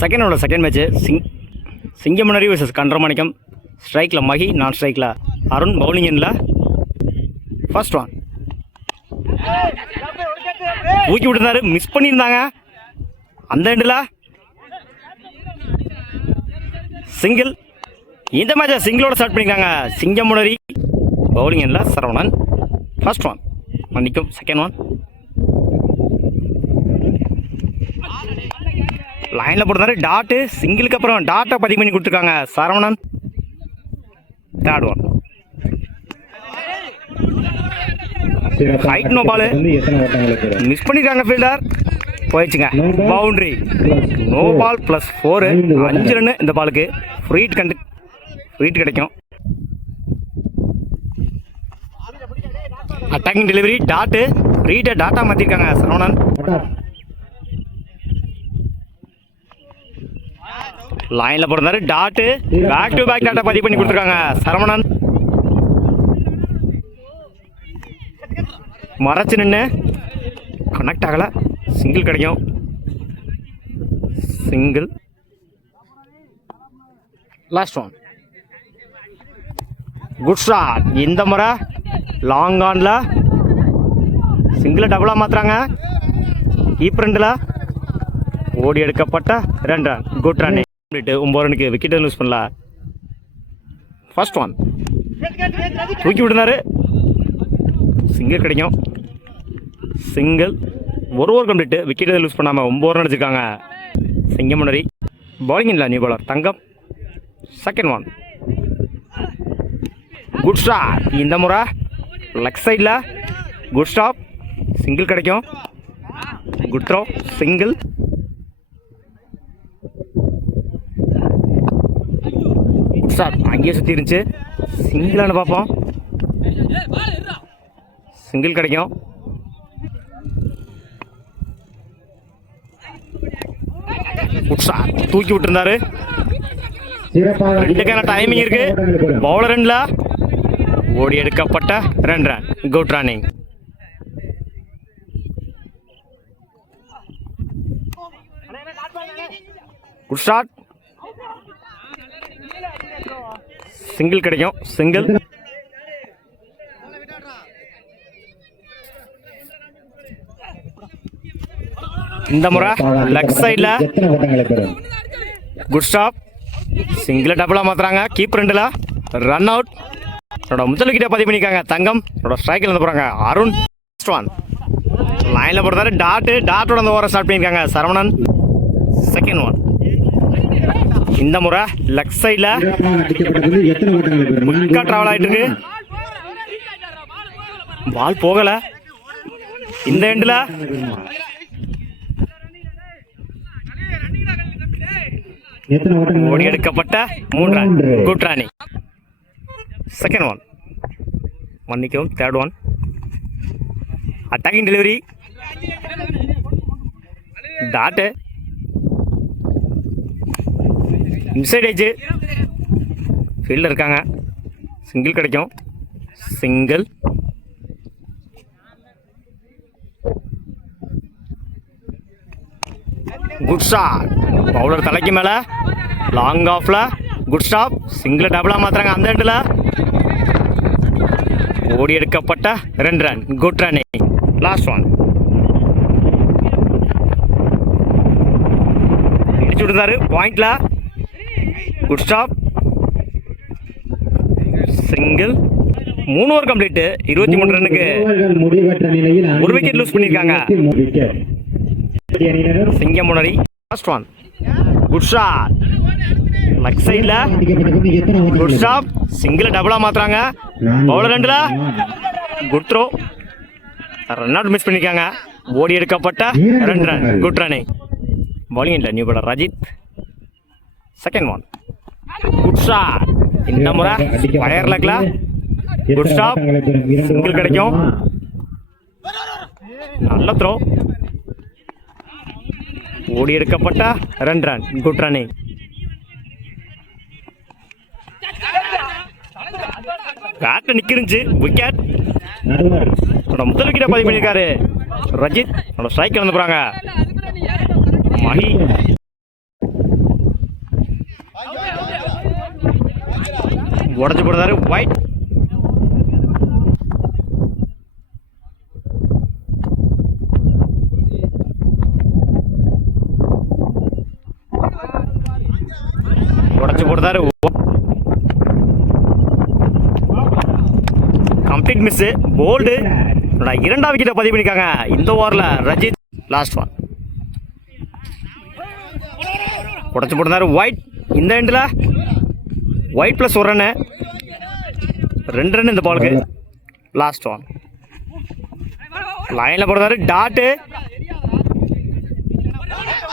Second match சிங்கமுனரி versus Kandaramanickam. ஸ்ட்ரைக்கில் மகி, நான் ஸ்ட்ரைக்கில் அருண், பவுலிங் எண்ணில் ஃபர்ஸ்ட் ஒன் ஊக்கி விட்டுருந்தாரு, மிஸ் பண்ணியிருந்தாங்க. அந்த எண்டில் சிங்கிள். இந்த மேட்சை சிங்கிளோட ஸ்டார்ட் பண்ணியிருக்காங்க சிங்கமுனரி. பவுலிங் எண்ணில் சரவணன் ஃபர்ஸ்ட் ஒன், மன்னிக்கும் செகண்ட் ஒன். லைனில் போட்டுருந்தாரு, டாட்டு. சிங்கிளுக்கு அப்புறம் டாட்டை பதிவு பண்ணி கொடுத்துருக்காங்க Saravanan. Third one height, no ball. Miss பண்ணிருக்காங்க ஃபீல்டர், போயிடுச்சுங்க. Boundary, no ball plus 4, 5 run இந்த பாலுக்கு. ஃப்ரீட் கிடைக்கும். Attacking delivery, dot. ஃப்ரீட்டை டாட்டா மாற்றிருக்காங்க சரவணன். லைனில் போட்டிருந்தாரு, டாட்டு. பேக் டு பேக் டாட்டா பதிவு பண்ணி கொடுத்துருக்காங்க சரவணன். மறைச்சு நின்று கனெக்ட் ஆகலை, சிங்கிள் கிடைக்கும். Single. Last one good shot. இந்த முறை லாங் ஆனில் சிங்கிளை டபுளாக மாற்றுறாங்க. கீப்பர் ரெண்டில் ஓடி எடுக்கப்பட்ட 2 ரன். Good run. 9 ரனுக்கு விக்கெட்டை லூஸ் பண்ணல. ஃபர்ஸ்ட் ஒன் தூக்கி விட்டுனாரு, சிங்கிள் கிடைக்கும். சிங்கிள். ஒரு ஓவர் கம்ப்ளீட்டு, விக்கெட்டை லூஸ் பண்ணாமல் 9 ரன் அடிச்சிருக்காங்க சிங்கமுனரி. பவுலிங் இல்லை, new bowler Thangam. Second one good shot. இந்த முறை லெக் சைடில் குட் ஸ்டாப், சிங்கிள் கிடைக்கும். Good throw, single. Good shot, அங்கேயே சுற்றி இருந்துச்சு. சிங்கிளானு பார்ப்போம், சிங்கிள் கிடைக்கும். குட் ஷாட், தூக்கி விட்டுருந்தாரு. 2க்கான டைமிங் இருக்கு. பவுலர் ரெண்டில் ஓடி எடுக்கப்பட்ட 2 run. Good running. Good shot, single கிடைக்கும். சிங்கிள். இந்த முறை லெக் சைடில் குட் ஸ்டாப், சிங்கிளை டபுளாக மாற்றுறாங்க. கீப்பர் ரெண்டில் ரன் அவுட். என்னோட முதல் விக்கெட்டை பதிவு பண்ணியிருக்காங்க தங்கம். என்னோட ஸ்ட்ரைக்கில் இருந்து போகிறாங்க அருண். ஃபர்ஸ்ட் ஒன் லைனில் போடுறாரு, டாட்டு. டாட்டோட அந்த ஓவரை ஸ்டார்ட் பண்ணியிருக்காங்க சரவணன். செகண்ட் ஒன் இந்த முறை லெக் சைடில் குயிக்காக ட்ராவல் ஆகிட்டு இருக்கு. பால் போகலை. இந்த எண்டில் ஓடி எடுக்கப்பட்ட 3 run. Good running. Second one, மன்னிக்கவும் third one. Attacking delivery, dot. Inside edge, ஃபீல்டில் இருக்காங்க. சிங்கிள் கிடைக்கும். சிங்கிள். Good shot. பவுலர் தலைக்கு மேலே லாங் ஆஃப்ல குட் ஸ்டாப், சிங்கிளை டபுளாக மாற்றுறாங்க. அந்த இடத்துல ஓடி எடுக்கப்பட்ட 2 run. Good running. Last one இடிச்சு விட்டுருந்தாரு பாயிண்ட்ல. Good stop, single. 3 over complete, 23 ரன்னுக்கு 1 விக்கெட் லூஸ் பண்ணியிருக்காங்க Singampunari. Last one good shot. Leg சைடில் குட் ஸ்டாப், சிங்கிளை டபுளாக மாற்றுறாங்க. பவுலர் ரெண்டில் good throw, run out miss பண்ணியிருக்காங்க. ஓடி எடுக்கப்பட்ட 2 ரன். Good running. பவுலிங் இல்லை, new bowler Rajith. Second one good shot. இந்த முறை வயர் லெக்ல குட் ஸ்டாப், சிங்கிள் கிடைக்கும். நல்ல த்ரோ, ஓடி எடுக்கப்பட்ட 2 ரன். Good running. பேட்டை நிற்கிருந்துச்சு, விக்கெட். முதல் விக்கெட்டை பதிவு பண்ணியிருக்காரு ரஜித். ஸ்ட்ரைக்கில் வந்து போகிறாங்க மஹி. உடச்சு போடுறாரு ஒயிட். உடச்சு போடுறாரு கம்ப்ளீட் மிஸ். போல்டு இரண்டாவது விக்கெட்டை பதிவு பண்ணிருக்காங்க இந்த ஓவரில் ரஜித். லாஸ்ட் ஒன் உடச்சு போடுறாரு ஒயிட். இந்த எண்டில் ஒயிட் ப்ளஸ் ஒரு ரன்னு, 2 ரன் இந்த பாலுக்கு. லாஸ்ட் ஒன் லைனில் போடுறாரு டாட்டு.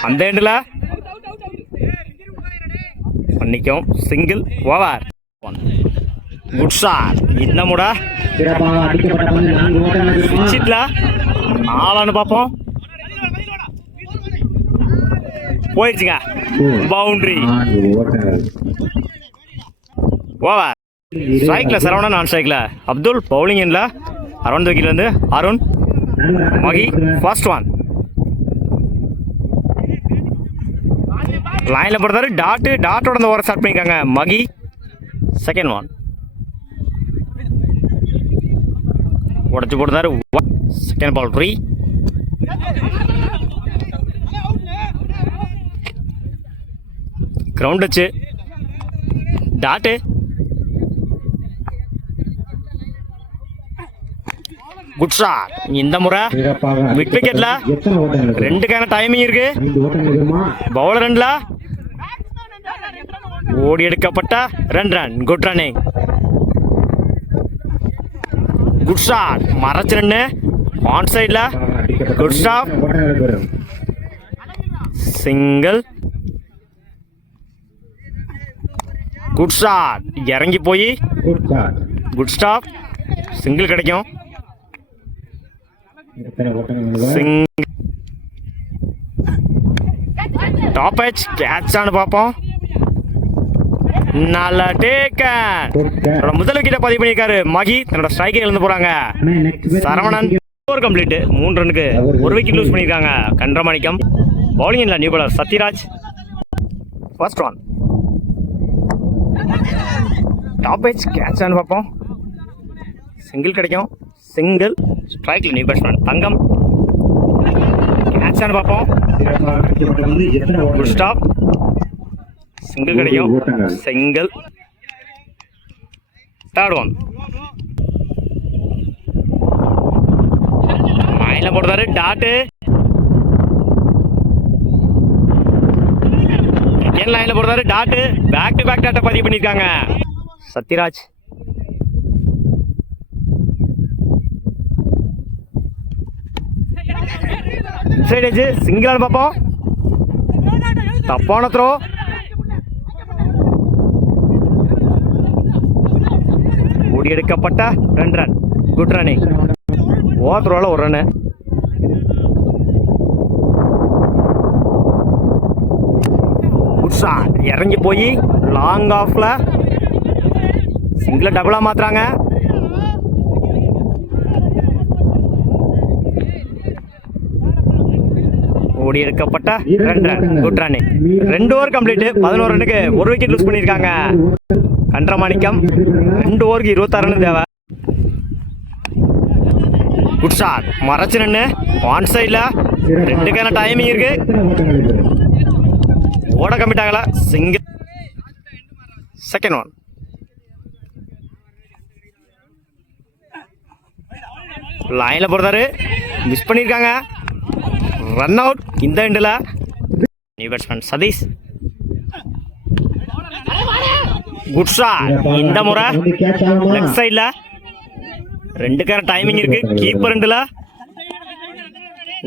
அந்த எண்டில் பண்ணிக்கும் சிங்கிள். ஓவர். Good shot. இந்த முட சிச்சிட்ல 4 பார்ப்போம். போயிடுச்சுங்க. பவுண்டரி. ஓவர். ஸ்ட்ரைக்கில் சரவணன், நான் ஸ்ட்ரைக்கில் அப்துல். பவுலிங் எண்ணில் அரௌண்ட் விக்கெட்லேருந்து அருண். மகி ஃபர்ஸ்ட் ஒன். லைனில் போடுறாரு டாட்டு. டாட்டோட இந்த ஓவர் ஸ்டார்ட் பண்ணியிருக்காங்க மகி. செகண்ட் ஒன் உடச்சு போடுறாரு. Second ball 3. கிரவுண்ட் வச்சு டாட்டு. Good shot. இந்த முறை மிட் விக்கெட்ல 2க்கான டைமிங் இருக்கு. பவுலர் ரெண்டுல ஓடி எடுக்கப்பட்ட 2 run. Good running. Good shot. மறைச்சு ரன்னு ஆன் சைட்ல. Good stop. Single. Good shot. இறங்கி போய் குட் ஸ்டாப். சிங்கிள் கிடைக்கும். டாப் எச் கேட்ச் ஆனு பார்ப்போம். நல்ல டேக்கன். முதல் விக்கெட்டை பதிவு பண்ணியிருக்காரு மகி. தன்னோட ஸ்ட்ரைக்கை இழந்து போறாங்க. Saravanan over complete. 3 ரன்னுக்கு 1 விக்கெட் லூஸ் பண்ணியிருக்காங்க கன்றமாணிக்கம். பவுலிங் இல்லை new bowler Sathyaraj. First one top edge catch ஆனு பார்ப்போம். சிங்கிள் கிடைக்கும். சிங்கிள். ஸ்ட்ரைக்கில் நியூ பேட்ஸ்மேன் தங்கம். கேட்ச் ஆனு பார்ப்போம். Good stop. சிங்கிள் கிடைக்கும். சிங்கிள். தேர்ட் ஒன் லைனில் போடுறாரு டாட்டு. செகண்ட் லைனில் போடுறாரு டாட்டு. பேக் டு பேக் டாட்டை பதிவு பண்ணியிருக்காங்க சத்யராஜ். சைட் ஏஜ் சிங்கிளானு பார்ப்போம். தப்பான த்ரோ. ஓடி எடுக்கப்பட்ட 2 ரன். Good running. ஓவர் த்ரோவில் 1 ரன்னு. Good shot. இறங்கி போய் லாங் ஆஃப்ல சிங்கிளை டபுளாக மாத்துறாங்க. ஓடி எடுக்கப்பட்ட 2 run. Good running. 2 over complete. 11 ரன்னுக்கு 1 விக்கெட் லூஸ் பண்ணியிருக்காங்க கன்றமாணிக்கம். 2 ஓவருக்கு 26 ரன் தேவை. Good shot. மறைச்சு ரன்னு ஆன் சைடில். 2க்கான டைமிங் இருக்கு. ஓட கம்மிட் ஆகல. சிங்கிள். செகண்ட் ஒன் லைனில் போடுறாரு. மிஸ் பண்ணியிருக்காங்க. Run out. இந்த எண்டில் new batsman Satish. Good shot. இந்த முறை லெஃப்ட் சைடில். 2க்கான டைமிங் இருக்கு. கீப்பர் எண்டில்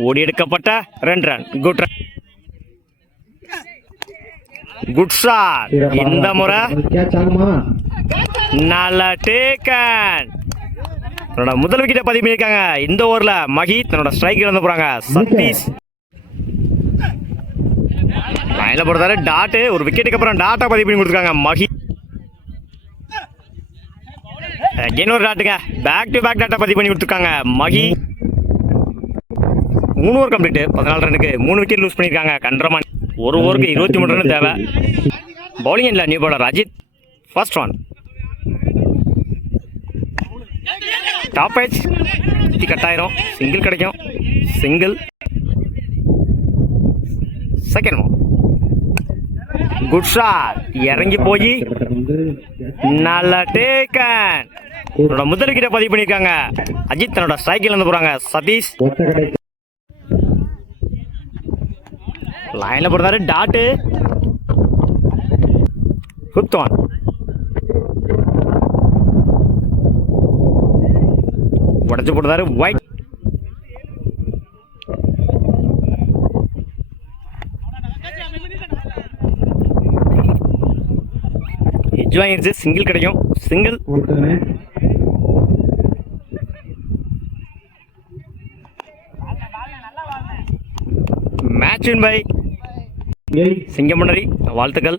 ஓடி எடுக்கப்பட்ட 2 run. Good run. Good shot. இந்த முறை நல்ல டேக்கன். தன்னோட முதல் விக்கெட்டை பதிவு பண்ணியிருக்காங்க இந்த ஓவரில் மகி. தன்னோட ஸ்ட்ரைக் இழந்து போறாங்க சதீஷ். லைனில் போடுறாரு டாட்டு. ஒரு விக்கெட்டுக்கு அப்புறம் டாட்டா பதிவு பண்ணி கொடுத்துருக்காங்க மகி. ஒரு டாட்டுங்க. பேக் டு பேக் டாட்டா பதிவு பண்ணி கொடுத்துருக்காங்க மகி. 3 ஓவர் கம்ப்ளீட். 14 ரன்னுக்கு 3 விக்கெட் லூஸ் பண்ணியிருக்காங்க கன்றமான். 1 ஓவருக்கு 23 ரன் தேவை. பவுலிங் இல்லை new bowler Ajith. First one. Top edge கட்டாயிரும். சிங்கிள் கிடைக்கும். Single. Second one. Good shot. இறங்கி போய் நல்ல டேக்கன். தன்னோட முதல் விக்கெட்டை பதிவு பண்ணியிருக்காங்க. அஜித் தன்னோட ஸ்ட்ரைக்கில் இருந்து போறாங்க. சதீஷ் லைன்ல போடுறாரு. டாட்டு. Fifth one. உடச்சு போடுறாரு. ஒயிட். எட்ஜ் வாங்கிருச்சு. சிங்கிள் கிடைக்கும். Single. Match win by Singampunari. வாழ்த்துக்கள்.